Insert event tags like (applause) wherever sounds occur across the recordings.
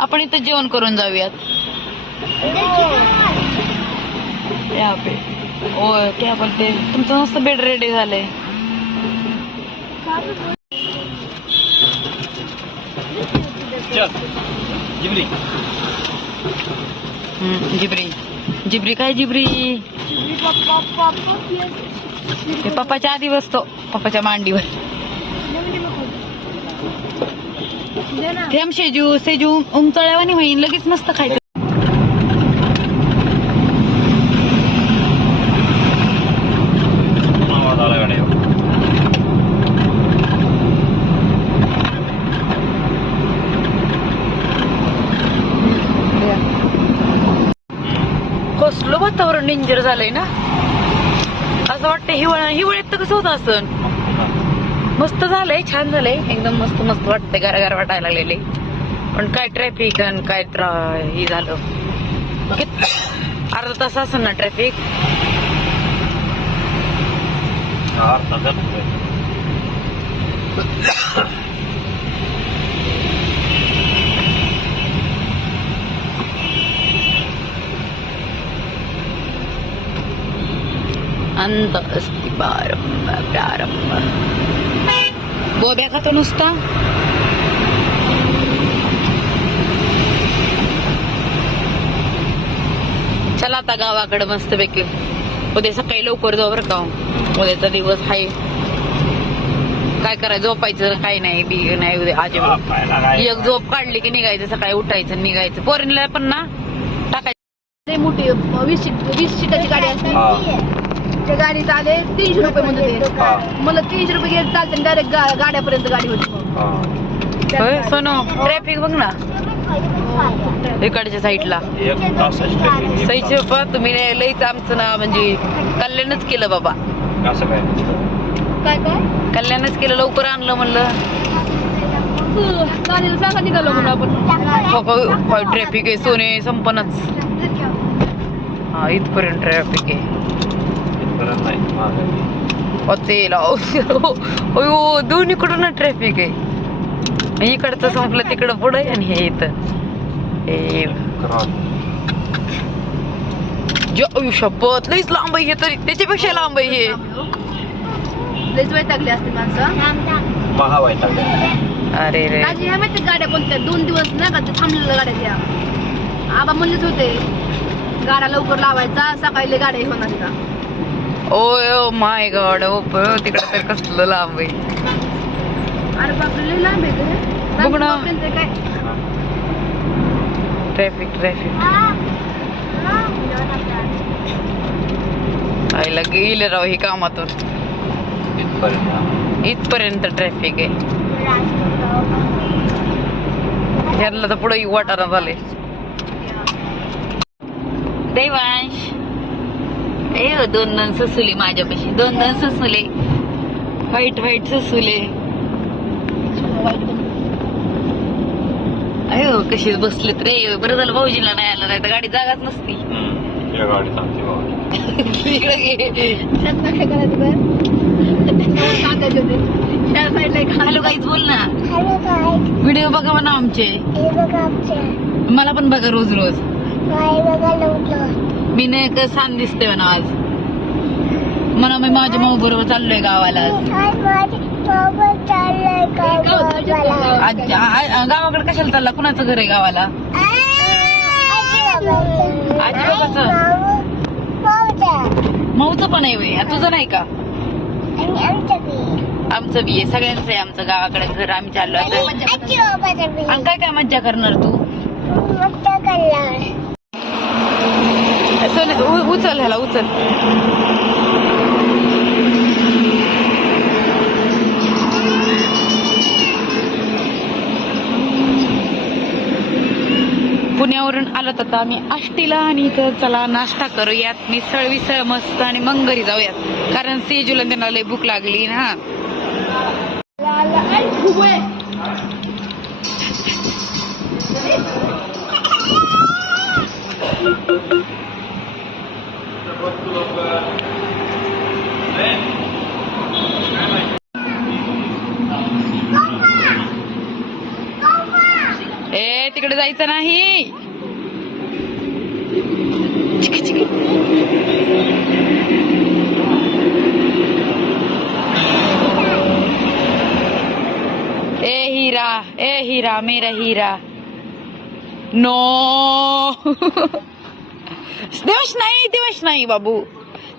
आपण इथं जेवण करून जाऊयात. या पे ओ क्या बोलते तुमचं मस्त बेड रेडी झालंय. जिबरी. जिबरी. जिबरी काय जिबरी? पप्पाच्या आधी बसतो पप्पाच्या मांडीवर. थेंब शेजू सेजू उमचळ्यावानी होईन लगेच मस्त खायचं. कसलं वातावरण डेंजर झालंय ना? असं वाटतं हिवाळा हिवाळ्यात तर कसं होत असन मस्त झालंय छान झालंय. एकदम मस्त मस्त वाटतंय गारा वाटायला लागलेले. पण काय ट्रॅफिक आणि काय त्रा हे झालं. अर्धा तास असेल ना ट्रॅफिक अंत अस्ति प्रारंभ प्रारंभ बोब्या खातो नुसता. चला आता गावाकडे मस्त पैकी उद्या सकाळी लवकर जाऊ बरं का. उद्याचा दिवस आहे काय करायचं? झोपायचं काय नाही बी नाही उद्या आज एक झोप काढली की निघायचं सकाळी उठायचं निघायचं. पोरीला पण ना टाकायचं. मोठी वीस वीस सीटाची गाडी असते. हा. त्या गाडीत आले तीनशे रुपये म्हणत हा. होते मला तीनशे रुपये गेले चालते डायरेक्ट गाड्यापर्यंत गाडी होती. हा. होय सोनो ट्रॅफिक बघ ना इकडच्या साईडला एक तासाची traffic. सई पप्पा तुम्ही लईच आमचं ना म्हणजे कल्याणच केलं बाबा असं काय काय काय कल्याणच केलं लवकर आणलं म्हणलं गाडीला सांगा निघालो म्हणून आपण ट्रॅफिक आहे सोने संपनच हा इथपर्यंत ट्रॅफिक आहे इथपर्यंत नाही मागं. तेल अयो दोन्हीकडून ट्रॅफिक आहे इकडचं संपलं तिकडं पुढे आणि हे इथं. हे शपथ. लईच लांब आहे हे तरी. त्याच्यापेक्षा लांब आहे हे. लयच वेळ टाकली असते माणसं. अरे रे. ह्या माहिती गाड्या कोणत्या? दोन दिवस नाही का ते थांबलेल्या गाड्या त्या आबा म्हणलेच होते गाड्या लवकर लावायचा सकाळी गाड्या होणार का? ओय ओ माय गॉड ओ तिकडं तर कसलं लांब आहे. अरे बापरे लय लांब आहे ते. बघ ना. बापरे, ते काय? ट्रॅफिक ट्रॅफिक आईला गेले राव ही कामातून. इथपर्यंत. ट्रॅफिक आहे. ह्यांना तर पुढे वाटाणा झाले देवांश. ए हो, दोन दोन ससुले माझ्यापाशी दोन दोन ससुले. White white ससुले. अयो कशी बसलेत रे. बरं झालं भाऊजीला नाही आलं नाही तर गाडी जागाच नसती. (laughs) हॅलो काहीच बोल ना. व्हिडिओ बघा म्हणा आमचे. मला पण बघा रोज रोज. मी नाही का सांग दिसते म्हणा आज. म्हणा मी माझ्या माऊ बरोबर चाललोय गावाला आज. गावाकडे कशाला चालला? कुणाचं घर आहे गावाला? आजी बाबाचं? माऊचं पण आहे वय तुझं नाही का? आमचं बी आहे. सगळ्यांचं आहे आमचं गावाकडे घर. आम्ही चाललो आणि काय काय मज्जा करणार तू? सोने उ- उचल ह्याला उचल. पुण्यावरून आलो तर आम्ही आष्टीला आणि इथं चला नाश्ता करूयात. मिसळ विसळ मस्त आणि मग घरी जाऊयात. कारण सेजूला त्यांना लय भूक लागली ना. जायचं नाही. ए हिरा ए हिरा मेरा हिरा. नो. दिवस नाही दिवस नाही बाबू.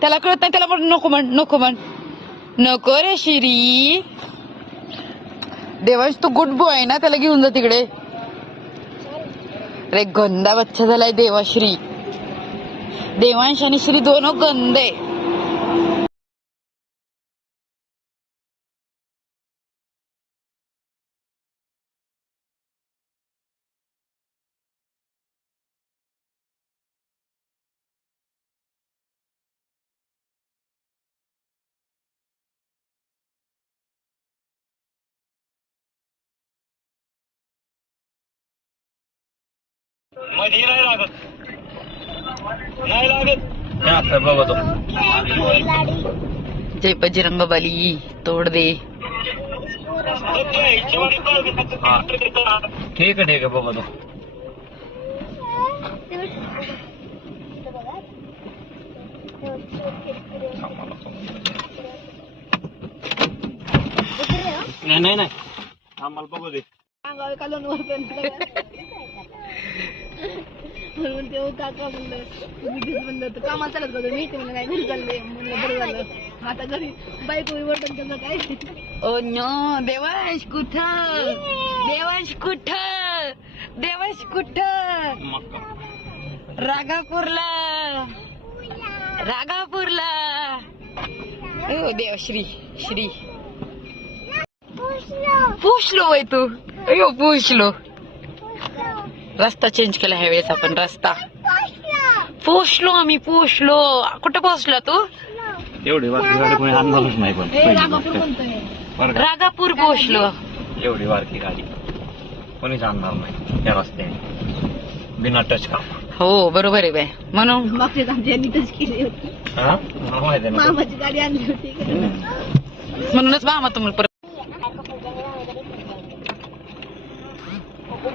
त्याला कळत नाही त्याला पण नको म्हण नको म्हण. नको रे शिरी. देवांश तू गुड बॉय आहे ना त्याला घेऊन जा तिकडे. अरे गंदा बच्चा झालाय देवाश्री. देवांश आणि श्री दोन गंदे. मध्ये नाही लागत. नाही लागत. हे बघतो जय बजरंग बली तोड दे. हा. ठीक आहे ठीक आहे बघतो नाही नाही नाही. आम्हाला बघू दे. म्हणून ते काका म्हणलं तुम्ही बीस म्हणलं तर कामाला चालत का मी म्हणलं काय घरी चालले म्हणलं बरं झालं. आता घरी बाईक वरटन त्याचं काय? ओ नो देवांश कुठ? देवांश कुठ? देवांश कुठ? रागापूरला. रागापूरला. ओ देव श्री श्री. पुसलो वय तू. अयो पुसलो रस्ता चेंज केला ह्या वेळेस आपण रस्ता. पोचलो आम्ही पोचलो कुठं पोचला तू? एवढी वारकी गाडी कोणी आणणारच नाही पण. रागापूर पोचलो एवढी वारकी गाडी. कोणीच आणणार नाही त्या रस्त्याने. बिना टच का हो बरोबर आहे बाय म्हणून? मागच्याच आमच्या यांनी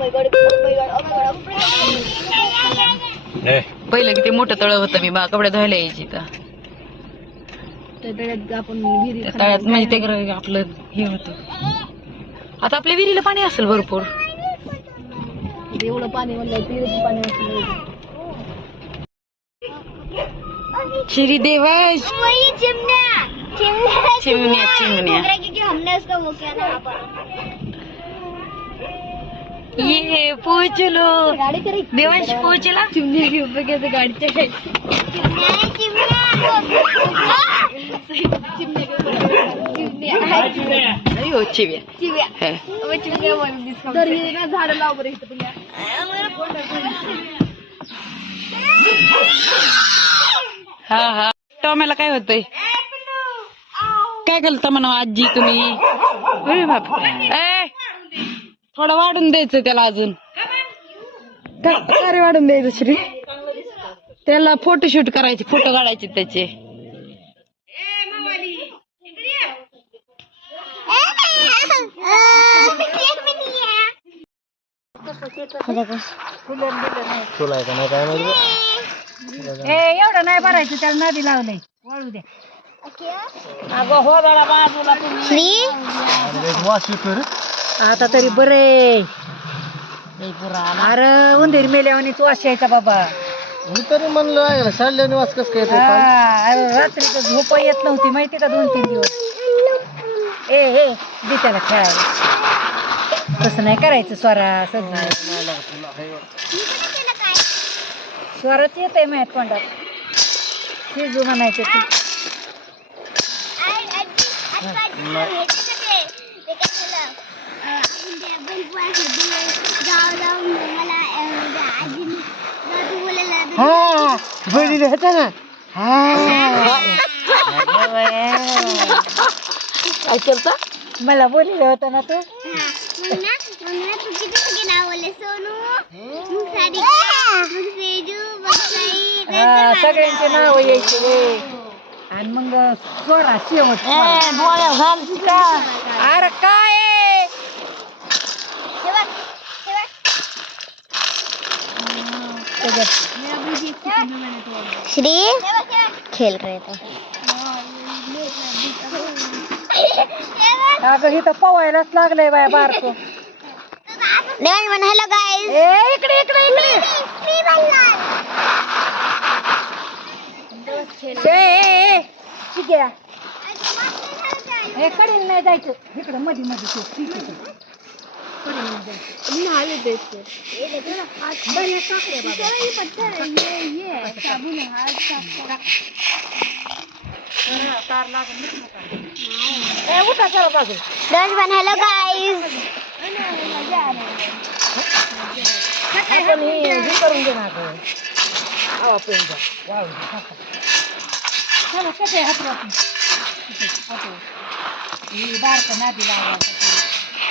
हा ए, पहिलं किती मोठं तळ होतं मी बा कपडे धुवायला यायची तर त्या तळ्यात आपण विहिरी त्या तळ्यात म्हणजे ते घर आपलं हे होतं. आता आपल्या विहिरीला पाणी असेल भरपूर. एवढं पाणी म्हणलं विहिरीचं पाणी असलं श्री देवाश चिमण्या. चिमण्या चिमण्या चिमण्या. क्योंकि हमने उसका वो किया था ये तरी देवांश पोचला चिमणी घेऊन बघायचं गाडीच्या चिमण्या चिमण्या चिमण्या. चिमण्या चिमण्या हे. चिमण्या हे झाडं लाव बरं हा हा. टोमॅला काय होतंय काय करता म्हणा आजी तुम्ही? अरे बाप ए! थोडं वाढून द्यायचं त्याला अजून. अरे वाढून द्यायचं श्री. त्याला फोटोशूट करायचे फोटो काढायचे त्याचे. तुला आहे का नाही काय माहिती ए एवढं नाही भरायचं त्याला नदी लावलंय. वाळू द्या. अगं हो जरा बाजूला तुम्ही. आता तरी बरे अरे उंदीर मेल्यावानीच वास यायचा बाबा मी तरी म्हणलं आहे साडल्याने वास कस काय हा, अरे रात्री तर झोप येत नव्हती माहिती का दोन तीन दिवस ए हे दे त्याला खेळायला तसं नाही करायचं स्वरा सगळं स्वराच येत आहे माझ्या तोंडात शिजू म्हणायचं तू मला बहिणीला ह्याचा ना काय केलं मला बोली होतं ना तू हा, सगळ्यांचे नाव यायचे रे आणि मग स्वरा शेवट अरे काय बघ हे बघ श्री खेल रहे थे। अगं इथं पवायलाच लागलंय बाया बारको. देवान म्हण हॅलो गाईज ए इकडे इकडे इकडे. ए, ए, ए, शिक्या. हे कडेल नाही जायचं. इकडं मध्ये ते ठीक आहे ते. ए, उठा चला बाजू देवान म्हण हॅलो गाईज आपण हे हे करून घे ना गं. आवा पेन जा. वाळून घे, टाका. चला, सगळे हात वाटून. इथे, हात वाटून. ही बारकं नादी लावायचं ते.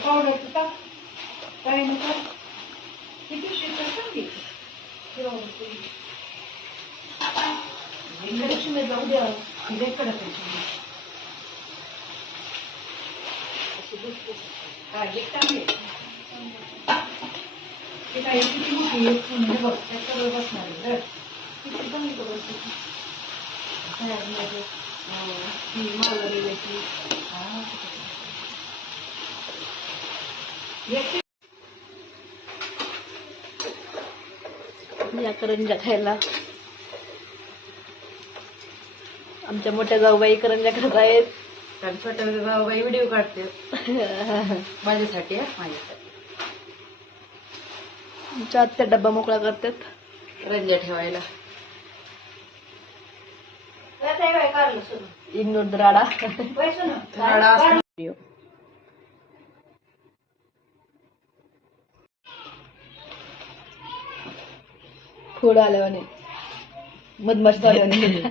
पावडरचं टाक काही नका किती शिकत सांगितलं लक्ष्मी जाऊ द्या हिरेकडे हा काय टाकले किती मोठी एक म्हणजे बघ त्याच्यावर नाही आहे किती कमी करू शकते मालवलेल्याची हा या करंजा खायला आमच्या मोठ्या जाऊबाई करंजा खात आहेत. आणि छोट्या बाई व्हिडिओ काढते. (laughs) माझ्यासाठी माझ्यासाठी. आमच्या आत्या डब्बा मोकळा करतात. रंजा ठेवायला. इग्नोर राडा. असतो. थोडं आल्यावाने मधमाश आल्यावाने